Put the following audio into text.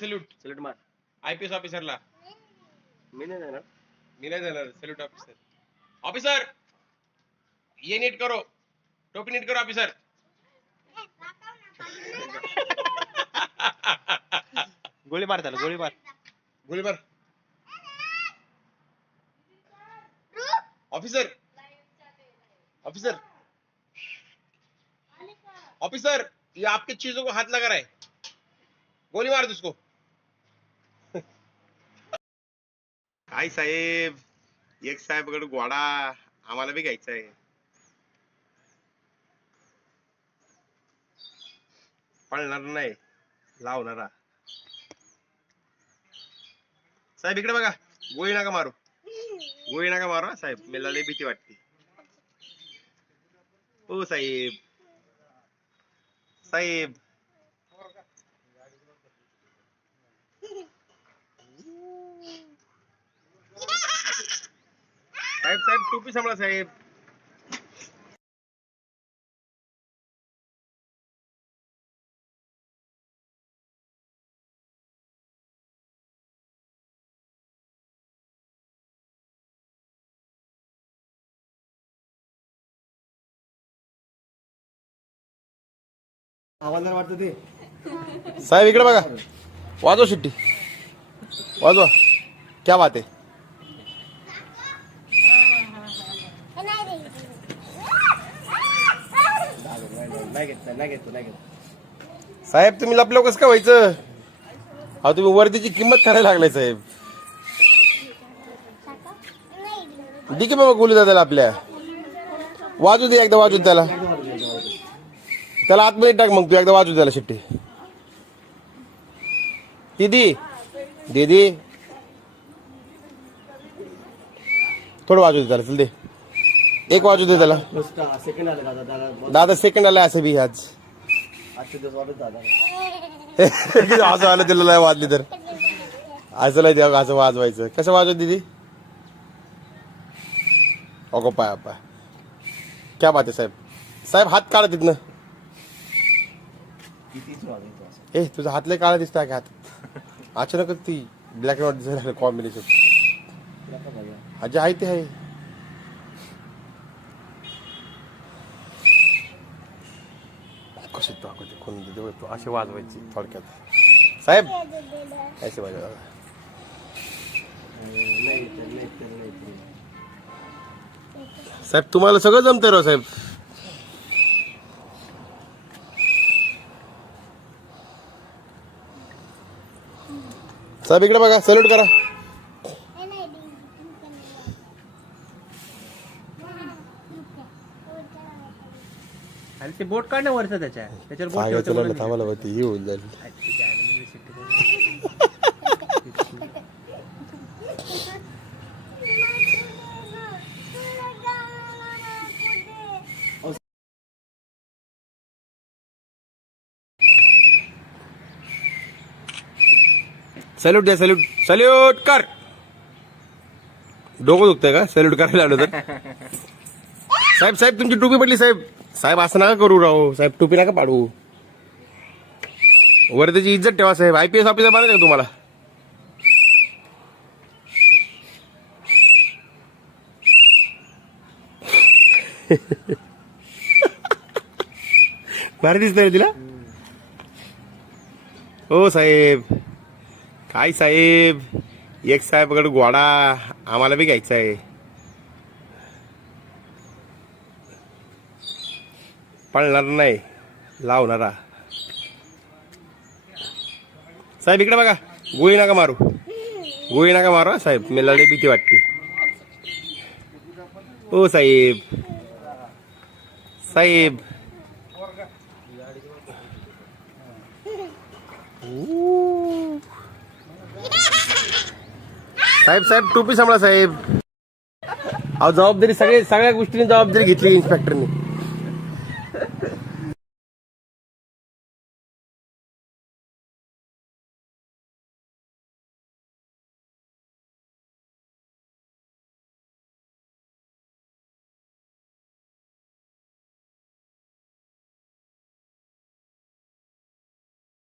Salute मार IPS ऑफिसरला. मी नाही देणार. मी नाही देणार. Salute officer. ऑफिसर ये नीट करो. टोपी नीट करो ऑफिसर. गोळी मार त्याला, गोळी मार. गोळी मार. ऑफिसर ऑफिसर ऑफिसर ये आपके चीजों को हाथ लगा रहा है. गोली मार उसको. काय साहेब, एक साहेबकडे घोडा आम्हाला बी घ्यायचा आहे. पळणार नाही, लावणारा. साहेब इकडे बघा. गोळी नका मारू. गोळी नका मारू साहेब, मला लय भीती वाटते. ओ साहेब साहेब साहेब साहेब टोपी सांभाळा साहेब. आवाज वाटतं ते. साहेब इकडे बघा. वाजवा शिट्टी, वाजवा. क्या बात आहे. नाही घेत. साहेब तुम्ही लपलो कसं काय व्हायचं. अहो तुम्ही वर्दीची किंमत करायला लागलाय साहेब. दे की बाबा गोली दादाला आपल्या. वाजू दे एकदा, वाजू त्याला. त्याला आतमध्ये टाक मग तू एकदा. वाजू त्याला शिट्टी. दीदी दीदी थोडं वाजू दे त्याला. चल दे एक वाजू दे त्याला. सेकंड आला दादा सेकंड आला असं बी आज. आजचे दिवस वाटत दादा. असं आलं त्याला नाही वाजली तर. असं नाही द्या असं वाजवायचं. कसं वाजव दीदी. अगो पाय पाय. क्या बात आहे साहेब. साहेब हात काढा तिथनं. ए तुझा हातले काळा दिसत आहे का हात. अचानकच ती ब्लॅक अँड व्हाईट दिसायला कॉम्बिनेशन. अजय आहे ते आहे. कशी तू अशी वाजवायची थोडक्यात साहेब. असे वाजवा साहेब. तुम्हाला सगळं जमतंय राव साहेब. साहेब इकडे बघा. सॅल्यूट करा. ते बोट काढणं वरचं त्याच्यावर बोट सांगायचं लागलं थांबायला होती ही होऊन जाईल. सॅल्यूट द्या. सॅल्यूट सॅल्यूट कर. डोकं दुखतंय का सॅल्यूट करायला आलो तर. साहेब साहेब तुमची टोपी पडली साहेब. साहेब असं नका करू राव साहेब. टोपी नका पाडू. वर त्याची इज्जत ठेवा साहेब. आयपीएस ऑफिसर बनायचं का तुम्हाला. भारी दिसतंय तिला. हो साहेब. काय साहेब, एक साहेबकडे घोडा आम्हाला बी घ्यायचा आहे. पळणार नाही, लावणारा. साहेब इकडे बघा. गोळी नका मारू. गोळी नका मारू साहेब, मला लई भीती वाटते. ओ साहेब साहेब. साहेब साहेब टोपी सांभाळा साहेब. अहो जबाबदारी सगळ्या गोष्टींनी जबाबदारी घेतली इन्स्पेक्टरने.